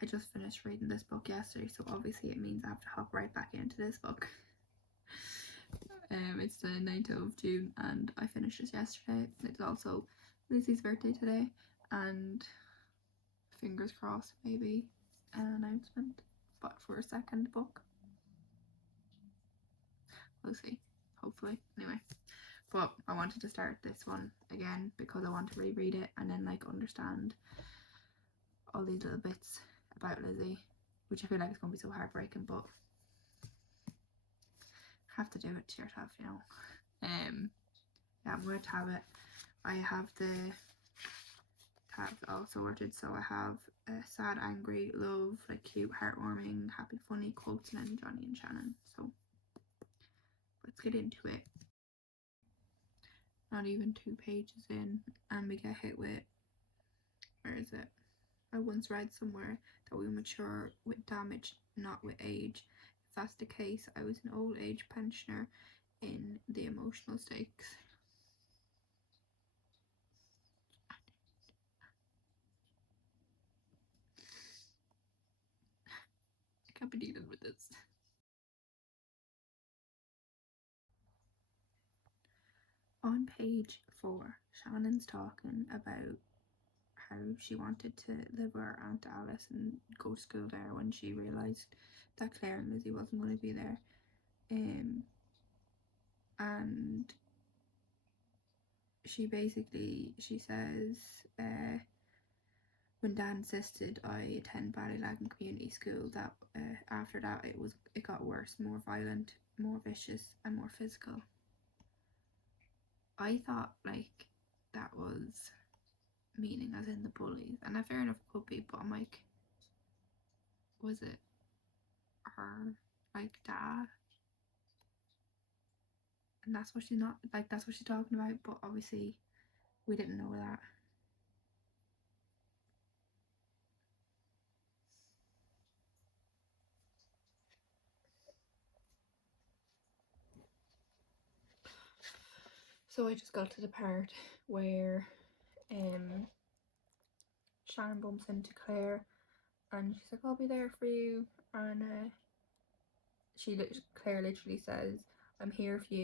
I just finished reading this book yesterday, so obviously it means I have to hop right back into this book. It's the 9th of June and I finished this yesterday. It's also Lucy's birthday today, and fingers crossed maybe an announcement, but for a second book. We'll see, hopefully. Anyway, but I wanted to start this one again because I want to reread it and then like understand all these little bits about Lizzie, which I feel like is going to be so heartbreaking, but have to do it to yourself, you know. Yeah, I'm going to tab it. I have the tabs all sorted, so I have sad, angry, love, like cute, heartwarming, happy, funny, quotes, and then Johnny and Shannon. So let's get into it. Not even 2 pages in and we get hit with, where is it? I once read somewhere that we mature with damage, not with age. If that's the case, I was an old age pensioner in the emotional stakes. I can't be dealing with this. On page 4, Shannon's talking about how she wanted to live with her Aunt Alice and go to school there when she realised that Claire and Lizzie wasn't going to be there. And she says, when Dad insisted I attend Ballylagan Community School, that after that it got worse, more violent, more vicious, and more physical. I thought like that was meaning as in the bullies, and fair enough it could be, but I'm like, was it her like dad? And that's what she's not like, that's what she's talking about, but obviously we didn't know that. So I just got to the part where Shannon bumps into Claire and she's like, I'll be there for you, and Claire literally says, I'm here for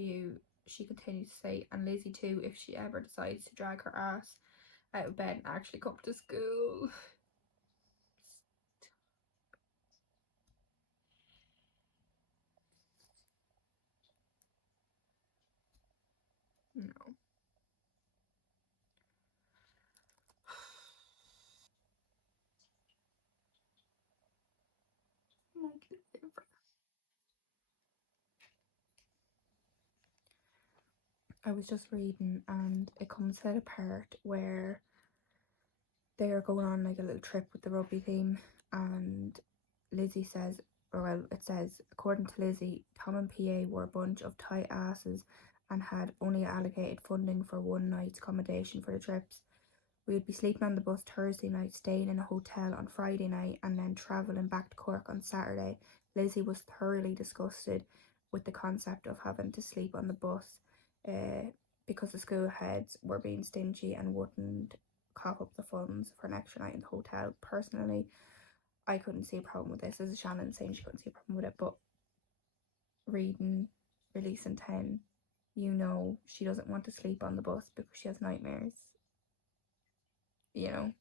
you, she continues to say, and Lizzie too, if she ever decides to drag her ass out of bed and actually come to school. No. I was just reading and it comes to a part where they're going on like a little trip with the rugby team, and Lizzie says, or well, it says, according to Lizzie, Tom and PA were a bunch of tight asses and had only allocated funding for one night's accommodation for the trips. We would be sleeping on the bus Thursday night, staying in a hotel on Friday night, and then travelling back to Cork on Saturday. Lizzie was thoroughly disgusted with the concept of having to sleep on the bus because the school heads were being stingy and wouldn't cough up the funds for an extra night in the hotel. Personally, I couldn't see a problem with this. This is Shannon saying she couldn't see a problem with it, but reading Release in 10, you know she doesn't want to sleep on the bus because she has nightmares. You know,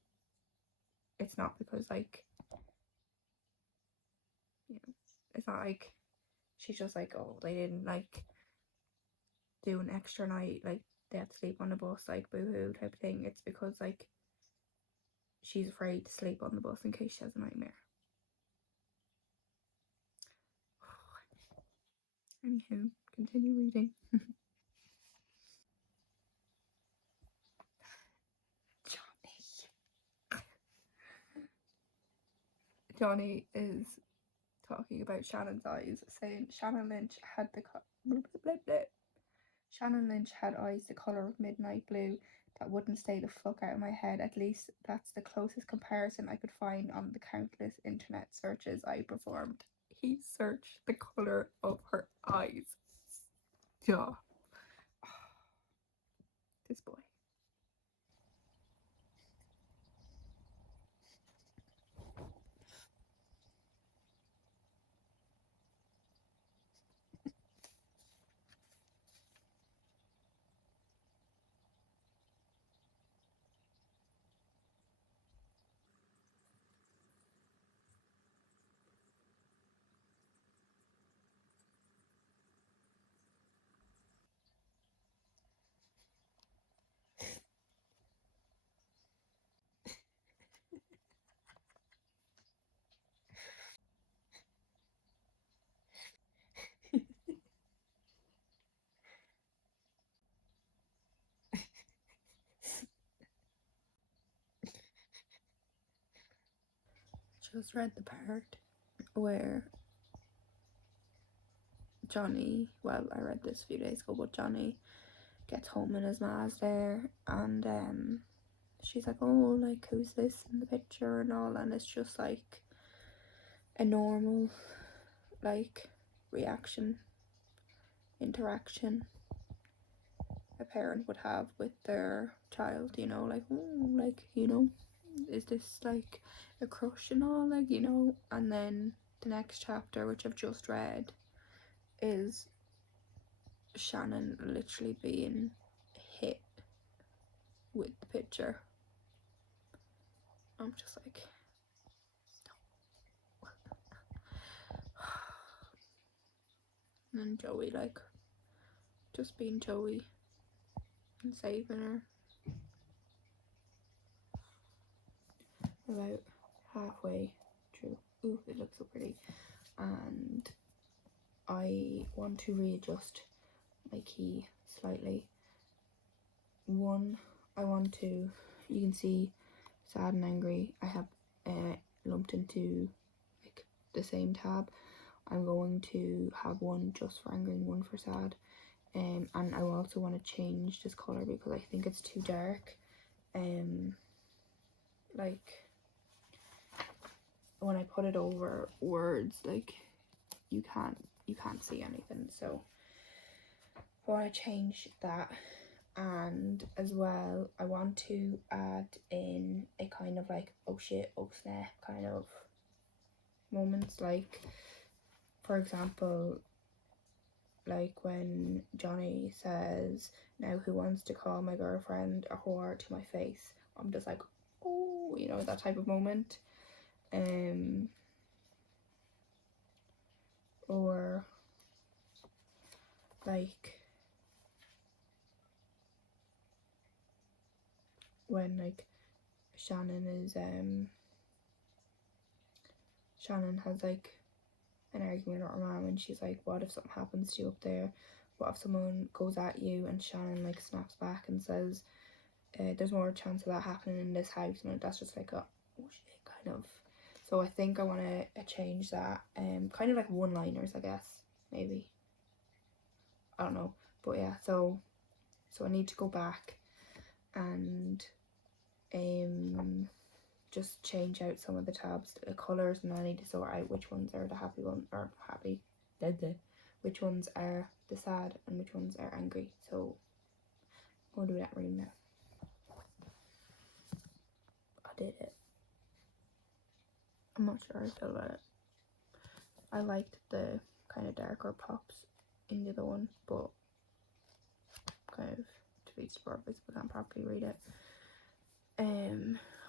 it's not because like, you know, it's not like she's just like, oh, they didn't like do an extra night, like they had to sleep on the bus, like boo-hoo type of thing. It's because like she's afraid to sleep on the bus in case she has a nightmare. Anywho, continue reading. Johnny is talking about Shannon's eyes, saying Shannon Lynch had Shannon Lynch had eyes the colour of midnight blue that wouldn't stay the fuck out of my head. At least that's the closest comparison I could find on the countless internet searches I performed. He searched the colour of her eyes. Yeah. This boy. just read the part where Johnny, well, I read this a few days ago, but Johnny gets home and his ma's there, and she's like, oh, like, who's this in the picture and all, and it's just like a normal, like, interaction a parent would have with their child, you know, like, oh, like, you know, is this like a crush and all, like, you know. And then the next chapter, which I've just read, is Shannon literally being hit with the picture. I'm just like, and then Joey, like, just being Joey and saving her. About halfway through. Ooh, it looks so pretty. And I want to readjust my key slightly. One, I want to, you can see sad and angry, I have lumped into like the same tab. I'm going to have one just for angry and one for sad. And I also want to change this colour because I think it's too dark. Like, when I put it over words, like, you can't see anything, so I want to change that. And as well, I want to add in a kind of like, oh shit, oh snap kind of moments, like, for example, like when Johnny says, now who wants to call my girlfriend a whore to my face, I'm just like, oh, you know, that type of moment. Or like when like Shannon has like an argument with her mom and she's like, what if something happens to you up there? What if someone goes at you? And Shannon like snaps back and says, there's more chance of that happening in this house. And that's just like a, oh shit, kind of. So I think I want to change that. Kind of like one-liners, I guess, maybe. I don't know, but yeah. So I need to go back and just change out some of the tabs, the colours, and I need to sort out which ones are the happy one, or happy, which ones are the sad and which ones are angry. So I'll do that right now. I did it. I'm not sure how I feel about it. I liked the kind of darker pops in the other one, but kind of to each the purpose, but I can't properly read it.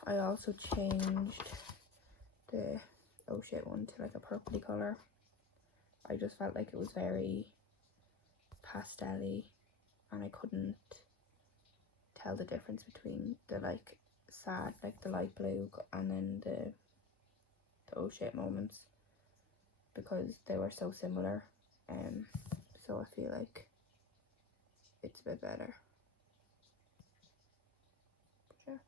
I also changed the oh shit one to like a purpley colour. I just felt like it was very pastel-y and I couldn't tell the difference between the like sad, like the light blue, and then the oh shit moments, because they were so similar. So I feel like it's a bit better. But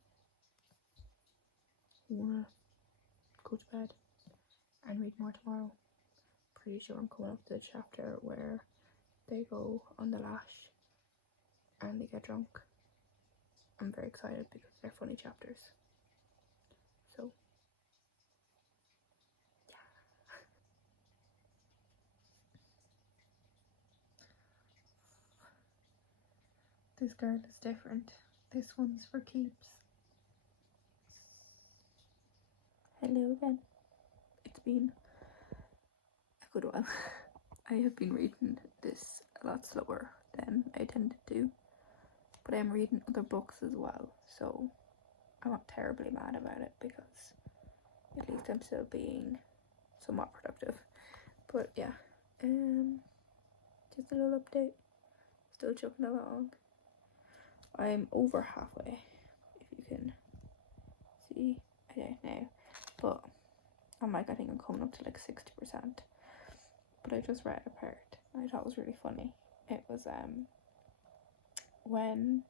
yeah, I wanna go to bed and read more tomorrow. Pretty sure I'm coming up to the chapter where they go on the lash and they get drunk. I'm very excited because they're funny chapters. So yeah. This girl is different. This one's for keeps. Hello again. It's been a good while. I have been reading this a lot slower than I tended to, but I'm reading other books as well, so I'm not terribly mad about it because at least I'm still being somewhat productive. But yeah, just a little update. Still chugging along. I'm over halfway, if you can see. I don't know, but I'm like, I think I'm coming up to like 60%. But I just read a part I thought was really funny. It was when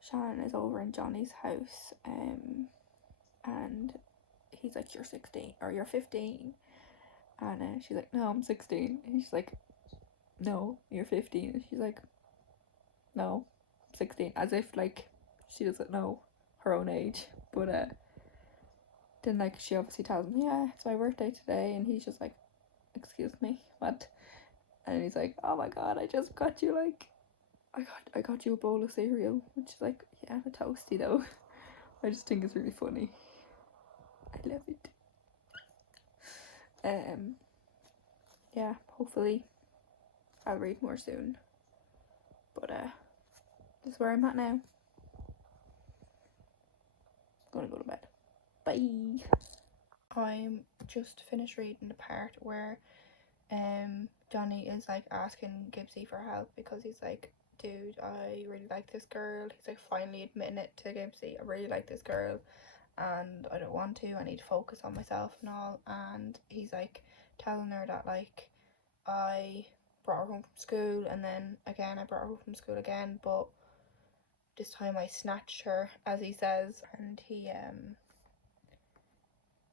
Shannon is over in Johnny's house, and he's like, you're 16 or you're 15, and she's like, no, I'm 16, and he's like, no, you're 15, and she's like, no, I'm 16, as if like she doesn't know her own age. But then like she obviously tells him, yeah, it's my birthday today, and he's just like, excuse me, what? And he's like, oh my god, I just got you like, I got you a bowl of cereal, which is like, yeah, a toasty though. I just think it's really funny. I love it. Yeah, hopefully I'll read more soon. But this is where I'm at now. Gonna go to bed. Bye. I'm just finished reading the part where Johnny is like asking Gibbsy for help because he's like, dude, I really like this girl. He's like finally admitting it to Gibbsy. I really like this girl and I don't want to. I need to focus on myself and all. And he's like telling her that like, I brought her home from school and then again I brought her home from school again, but this time I snatched her, as he says. And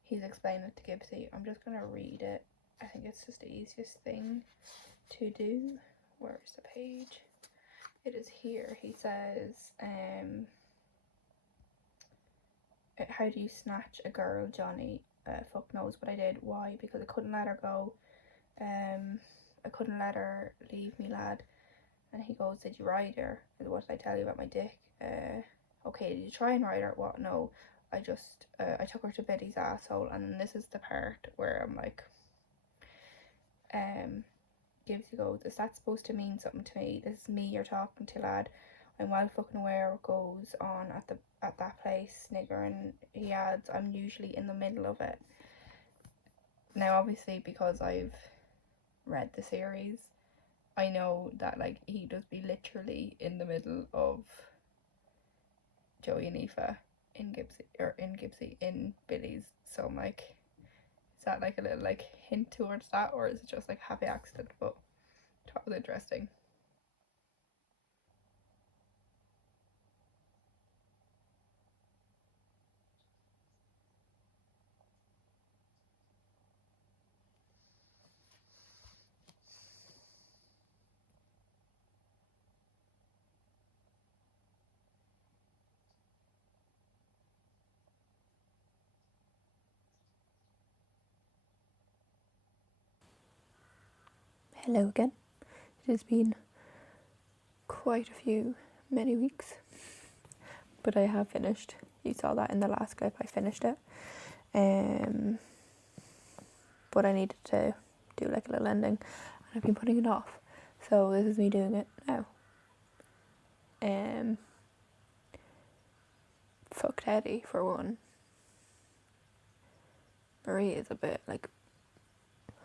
he's explaining it to Gibbsy. I'm just gonna read it. I think it's just the easiest thing to do. Where's the page? It is here. He says, how do you snatch a girl, Johnny? Fuck knows what I did. Why? Because I couldn't let her go. I couldn't let her leave me, lad. And he goes, did you ride her? What did I tell you about my dick? Okay, did you try and ride her? What? No, I just, I took her to Biddy's asshole. And then this is the part where I'm like, Gibbsy goes, is that supposed to mean something to me? This is me you're talking to, lad. I'm well fucking aware what goes on at that place, snigger. And he adds, I'm usually in the middle of it. Now obviously because I've read the series, I know that like he does be literally in the middle of Joey and Aoife in Gibbsy in Billy's. So I'm like, is that like a little like hint towards that, or is it just like happy accident? But that was interesting. Hello again. It has been quite a few, many weeks, but I have finished. You saw that in the last clip. I finished it. But I needed to do like a little ending, and I've been putting it off. So this is me doing it now. Fuck Teddy for one. Marie is a bit like, but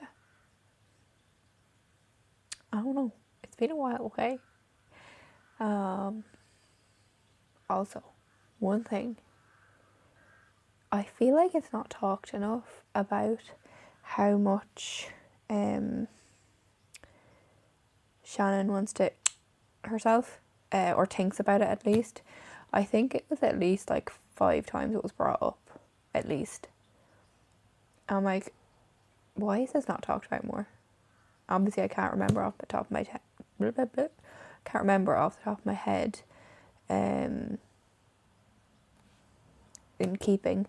yeah, I don't know. It's been a while, okay? Also, one thing, I feel like it's not talked enough about how much Shannon wants to herself, or thinks about it at least. I think it was at least like 5 times it was brought up, at least. I'm like, why is this not talked about more? Obviously I can't remember off the top of my head. Can't remember off the top of my head in keeping.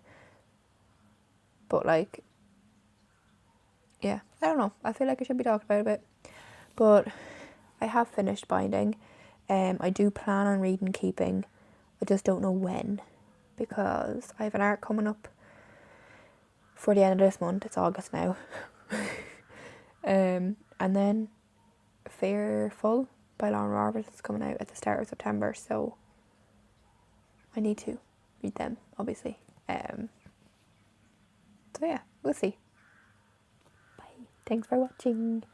But like, yeah, I don't know. I feel like it should be talked about a bit. But I have finished binding. I do plan on reading keeping. I just don't know when, because I have an arc coming up for the end of this month. It's August now. And then Fearful by Lauren Roberts is coming out at the start of September, so I need to read them, obviously. So yeah, we'll see. Bye. Thanks for watching.